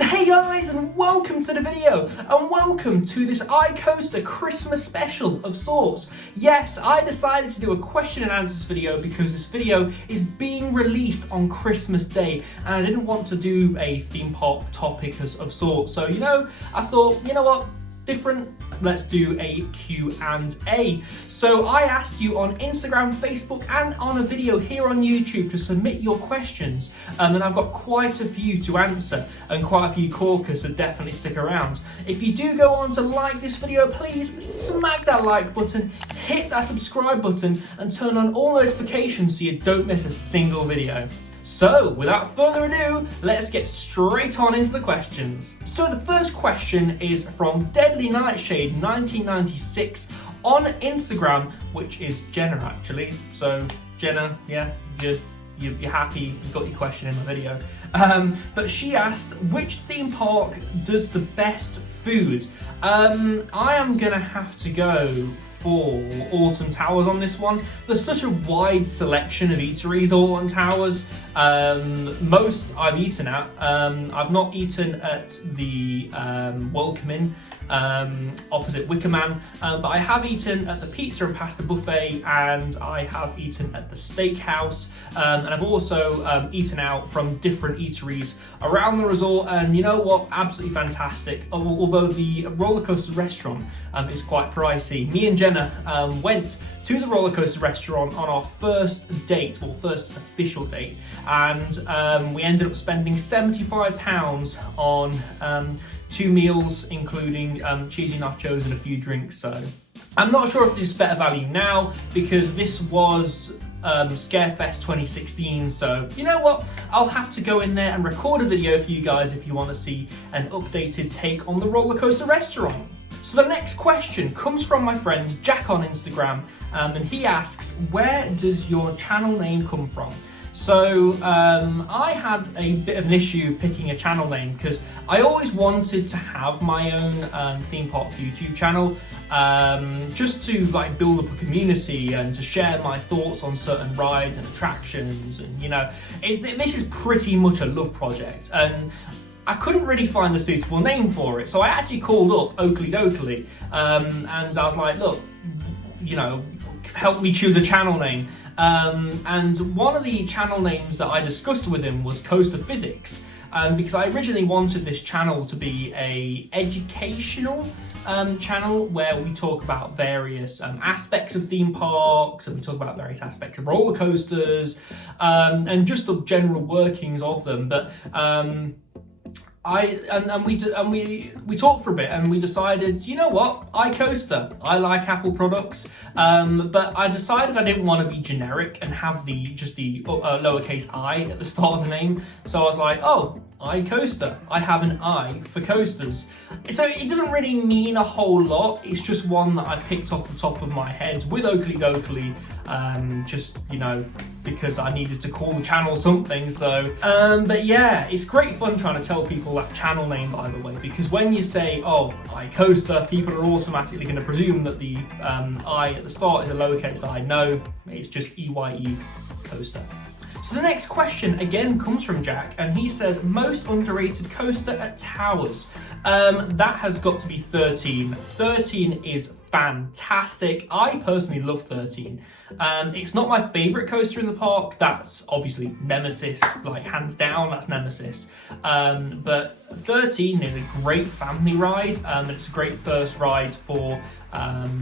So hey guys, and welcome to the video, and welcome to this iCoaster Christmas special of sorts. Yes, I decided to do a question and answers video because this video is being released on Christmas Day, and I didn't want to do a theme park topic of sorts. So, I thought, you know what? Different, let's do a Q&A. So I asked you on Instagram, Facebook, and on a video here on YouTube to submit your questions, and I've got quite a few to answer and quite a few corkers, so definitely stick around. If you do go on to like this video, please smack that like button, hit that subscribe button, and turn on all notifications so you don't miss a single video. So, without further ado, let's get straight on into the questions. So the first question is from Deadly Nightshade 1996 on Instagram, which is Jenna actually. So Jenna, yeah, you're happy you got your question in the video. But she asked, which theme park does the best food? I am gonna have to go for Alton Towers on this one. There's such a wide selection of eateries at Alton Towers. Most I've eaten at. I've not eaten at the Welcome Inn opposite Wickerman, but I have eaten at the Pizza and Pasta Buffet, and I have eaten at the Steakhouse, and I've also eaten out from different eateries around the resort, and you know what, absolutely fantastic. Although the roller coaster restaurant is quite pricey. Me and Jenna went to the roller coaster restaurant on our first date, or first official date, and we ended up spending £75 on 2 meals, including cheesy nachos and a few drinks. So I'm not sure if this is better value now, because this was Scarefest 2016. So you know what, I'll have to go in there and record a video for you guys if you want to see an updated take on the roller coaster restaurant. So the next question comes from my friend Jack on Instagram, and he asks, where does your channel name come from? So I had a bit of an issue picking a channel name because I always wanted to have my own theme park YouTube channel, just to like build up a community and to share my thoughts on certain rides and attractions, and this is pretty much a love project, and I couldn't really find a suitable name for it, so I actually called up Oakley Dokley, and I was like, look, help me choose a channel name. And one of the channel names that I discussed with him was Coaster Physics, because I originally wanted this channel to be a educational channel where we talk about various aspects of theme parks, and we talk about various aspects of roller coasters, and just the general workings of them. But we talked for a bit, and we decided, you know what, iCoaster, I like Apple products, but I decided I didn't want to be generic and have just the lowercase I at the start of the name. So I was like, oh, iCoaster, I have an I for coasters. So it doesn't really mean a whole lot, it's just one that I picked off the top of my head with Oakley Dokley, because I needed to call the channel something. So but yeah, it's great fun trying to tell people that channel name, by the way, because when you say, oh, iCoaster, people are automatically going to presume that the I at the start is a lowercase I. No, it's just EYE Coaster. So the next question again comes from Jack, and he says, most underrated coaster at Towers. That has got to be 13. 13 is fantastic. I personally love 13. It's not my favourite coaster in the park. That's obviously Nemesis, like hands down, that's Nemesis. But 13 is a great family ride, and it's a great first ride for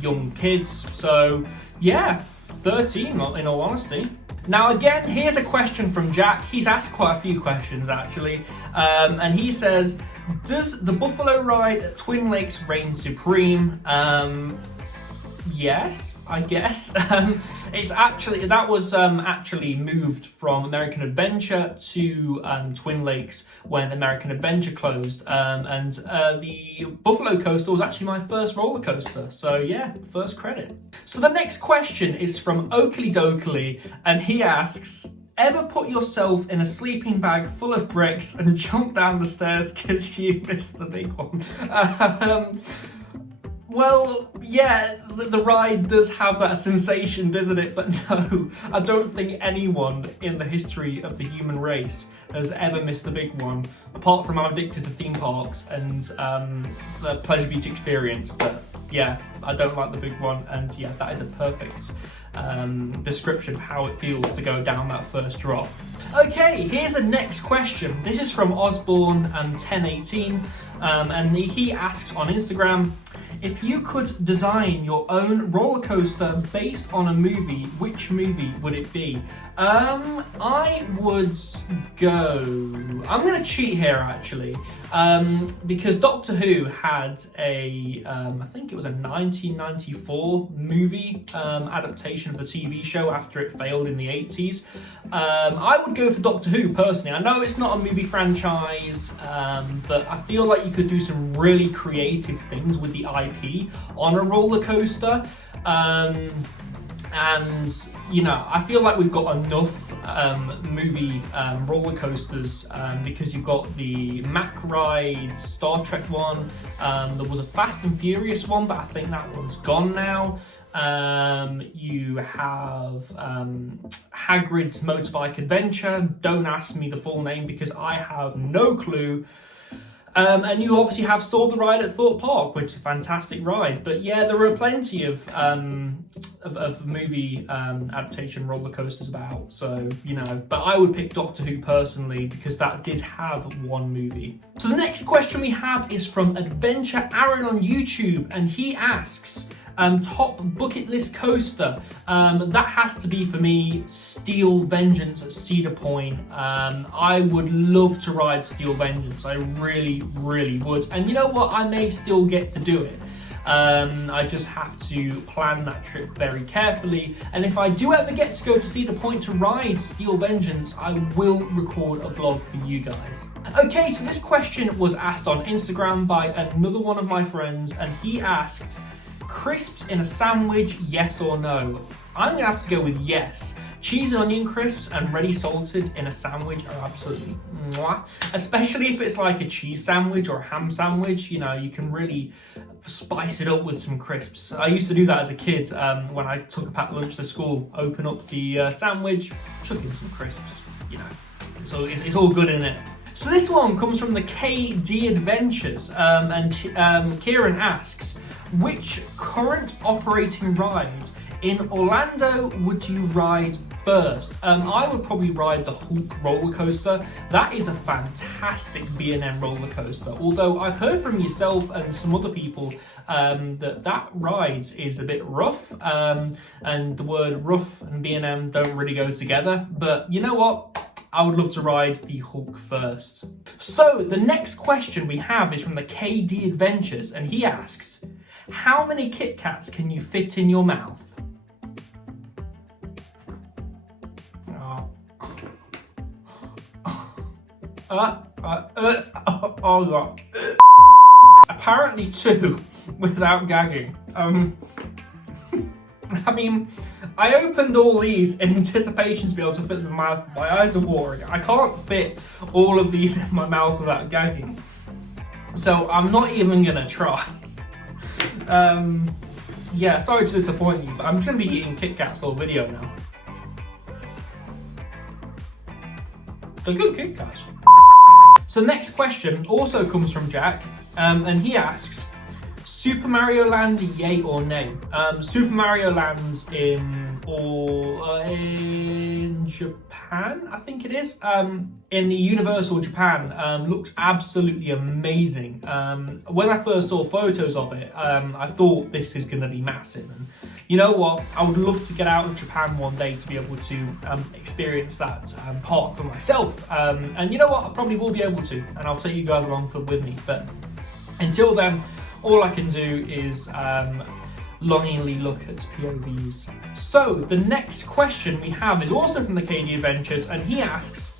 young kids. So yeah, 13 in all honesty. Now again, here's a question from Jack. He's asked quite a few questions actually, and he says, does the Buffalo ride at Twin Lakes reign supreme? Yes, I guess. That was actually moved from American Adventure to Twin Lakes when American Adventure closed, and the Buffalo coaster was actually my first roller coaster. So yeah, first credit. So the next question is from Oakley Dokley, and he asks, ever put yourself in a sleeping bag full of bricks and jump down the stairs because you missed the big one? Well, yeah, the ride does have that sensation, doesn't it? But no, I don't think anyone in the history of the human race has ever missed the big one, apart from I'm addicted to theme parks and the Pleasure Beach experience. But yeah, I don't like the big one, and yeah, that is a perfect description of how it feels to go down that first drop. Okay, here's the next question. This is from Osborne 1018, and he asks on Instagram, if you could design your own roller coaster based on a movie, which movie would it be? I would go... I'm going to cheat here, actually, because Doctor Who had a, I think it was a 1994 movie adaptation of the TV show after it failed in the 80s. I would go for Doctor Who, personally. I know it's not a movie franchise, but I feel like you could do some really creative things with the IP on a roller coaster. And, you know, I feel like we've got enough movie roller coasters because you've got the Mack ride, Star Trek one, there was a Fast and Furious one, but I think that one's gone now. You have Hagrid's Motorbike Adventure. Don't ask me the full name because I have no clue. And you obviously have Saw the Ride at Thorpe Park, which is a fantastic ride. But yeah, there are plenty of movie adaptation roller coasters about. So, you know, but I would pick Doctor Who personally because that did have one movie. So the next question we have is from Adventure Aaron on YouTube, and he asks, top bucket list coaster. That has to be for me Steel Vengeance at Cedar Point. I would love to ride Steel Vengeance. I really would. And you know what? I may still get to do it. I just have to plan that trip very carefully. And if I do ever get to go to Cedar Point to ride Steel Vengeance, I will record a vlog for you guys. Okay, so this question was asked on Instagram by another one of my friends, and he asked, crisps in a sandwich, yes or no? I'm gonna have to go with yes. Cheese and onion crisps and ready salted in a sandwich are absolutely mwah. Especially if it's like a cheese sandwich or a ham sandwich, you know, you can really spice it up with some crisps. I used to do that as a kid when I took a packed lunch to school, open up the sandwich, chuck in some crisps, you know. So it's all good in it. So this one comes from the KD Adventures, and Kieran asks, which current operating rides in Orlando would you ride first? I would probably ride the Hulk roller coaster. That is a fantastic B&M roller coaster. Although I've heard from yourself and some other people that ride is a bit rough, and the word rough and B&M don't really go together. But you know what? I would love to ride the Hulk first. So the next question we have is from the KD Adventures, and he asks, how many Kit Kats can you fit in your mouth? Oh God. Apparently 2, without gagging. I mean, I opened all these in anticipation to be able to fit them in my mouth. My eyes are watering. I can't fit all of these in my mouth without gagging. So I'm not even gonna try. Yeah, sorry to disappoint you, but I'm just gonna be eating Kit Kats all video now. They're good Kit Kats. So next question also comes from Jack, and he asks, Super Mario Land, yay or nay? Super Mario Land's in Japan, I think it is. In the Universal Japan, looks absolutely amazing. When I first saw photos of it, I thought this is going to be massive. And you know what? I would love to get out of Japan one day to be able to experience that park for myself. And you know what? I probably will be able to, and I'll take you guys along with me. But until then, all I can do is longingly look at POVs. So the next question we have is also from the KD Adventures, and he asks,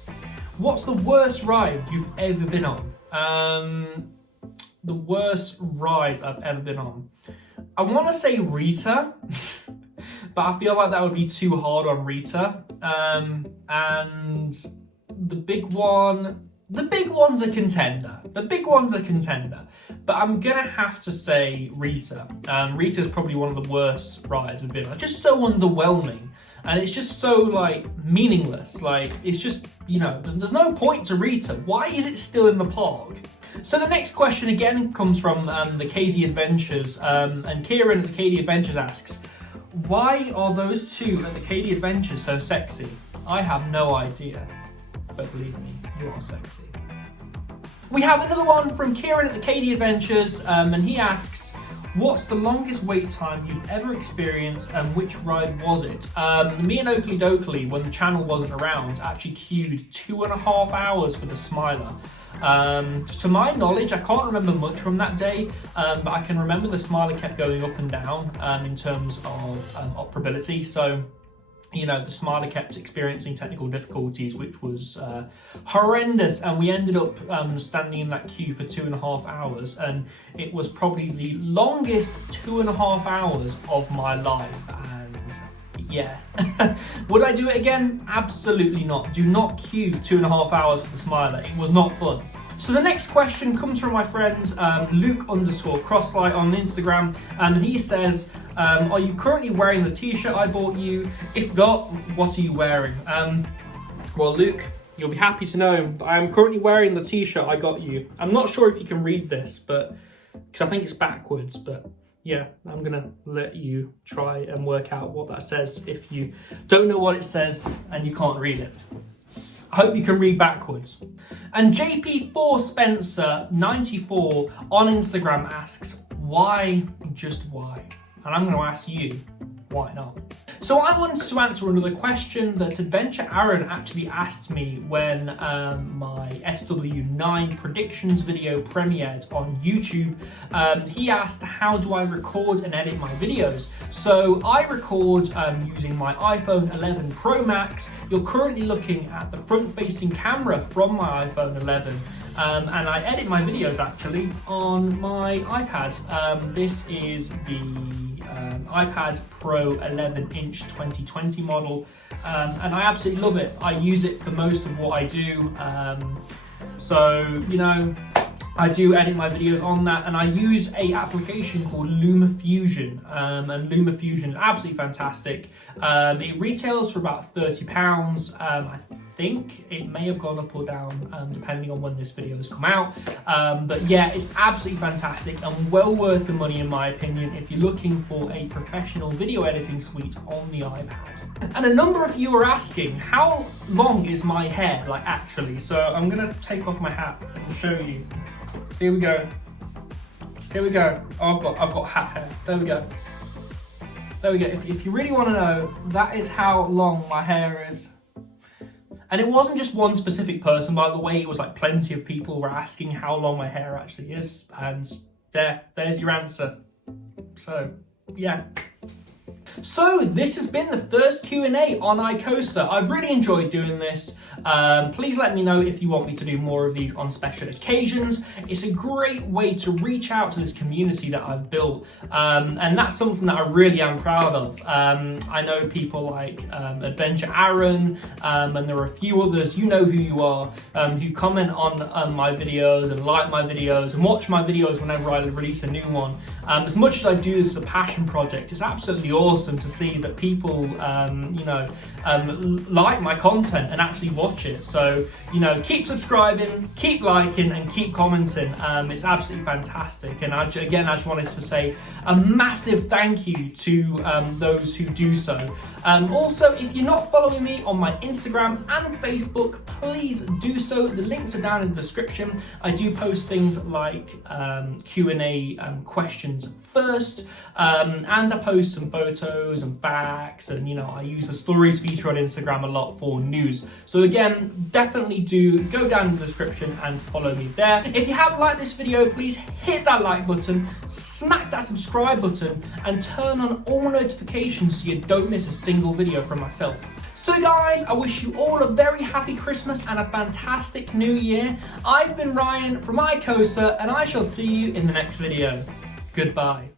what's the worst ride you've ever been on? The worst ride I've ever been on. I want to say Rita, but I feel like that would be too hard on Rita. And the big one, the big one's a contender. But I'm gonna have to say Rita. Rita's probably one of the worst rides we've been on. Just so underwhelming. And it's just so like meaningless. Like it's just, you know, there's no point to Rita. Why is it still in the park? So the next question again comes from the KD Adventures. And Kieran at the KD Adventures asks, why are those two at the KD Adventures so sexy? I have no idea. But believe me, you are sexy. We have another one from Kieran at the KD Adventures, and he asks, what's the longest wait time you've ever experienced and which ride was it? Me and Oakley Dokley, when the channel wasn't around, actually queued 2.5 hours for the Smiler. To my knowledge, I can't remember much from that day, but I can remember the Smiler kept going up and down in terms of operability. So, you know, the Smiler kept experiencing technical difficulties, which was horrendous, and we ended up standing in that queue for 2.5 hours, and it was probably the longest 2.5 hours of my life. And yeah, would I do it again? Absolutely not. Do not queue 2.5 hours for the Smiler. It was not fun. So the next question comes from my friends Luke_Crosslight on Instagram, and he says, are you currently wearing the t-shirt I bought you? If not, what are you wearing? Well, Luke, you'll be happy to know that I am currently wearing the t-shirt I got you. I'm not sure if you can read this, but because I think it's backwards, but yeah, I'm gonna let you try and work out what that says if you don't know what it says and you can't read it. I hope you can read backwards. And JP4 Spencer 94 on Instagram asks, why, just why? And I'm going to ask you, why not? So I wanted to answer another question that Adventure Aaron actually asked me when my SW9 predictions video premiered on YouTube. He asked, how do I record and edit my videos? So I record using my iPhone 11 Pro Max. You're currently looking at the front-facing camera from my iPhone 11. And I edit my videos actually on my iPad. This is the iPad Pro 11-inch 2020 model, and I absolutely love it. I use it for most of what I do. So, you know, I do edit my videos on that, and I use a application called LumaFusion, and LumaFusion is absolutely fantastic. It retails for about £30. I think it may have gone up or down depending on when this video has come out, but yeah, it's absolutely fantastic and well worth the money in my opinion if you're looking for a professional video editing suite on the iPad. And a number of you are asking, how long is my hair, like actually? So I'm gonna take off my hat and show you. Here we go. Oh, I've got hat hair. There we go. If you really want to know, that is how long my hair is. And it wasn't just one specific person, by the way. It was like plenty of people were asking how long my hair actually is, and there's your answer. So yeah. So this has been the first Q&A on iCoaster. I've really enjoyed doing this. Please let me know if you want me to do more of these on special occasions. It's a great way to reach out to this community that I've built, and that's something that I really am proud of. I know people like Adventure Aaron, and there are a few others, you know who you are, who comment on my videos and like my videos and watch my videos whenever I release a new one. As much as I do this as a passion project, it's absolutely awesome to see that people, like my content and actually watch it. So, you know, keep subscribing, keep liking, and keep commenting. It's absolutely fantastic. And I just wanted to say a massive thank you to those who do so. Also, if you're not following me on my Instagram and Facebook, please do so. The links are down in the description. I do post things like Q&A questions first, and I post some photos and facts, and you know, I use the stories feature on Instagram a lot for news. So again, definitely do go down in the description and follow me there. If you have liked this video, please hit that like button, smack that subscribe button, and turn on all notifications so you don't miss a single video from myself. So guys, I wish you all a very happy Christmas and a fantastic new year. I've been Ryan from iCoaster, and I shall see you in the next video. Goodbye.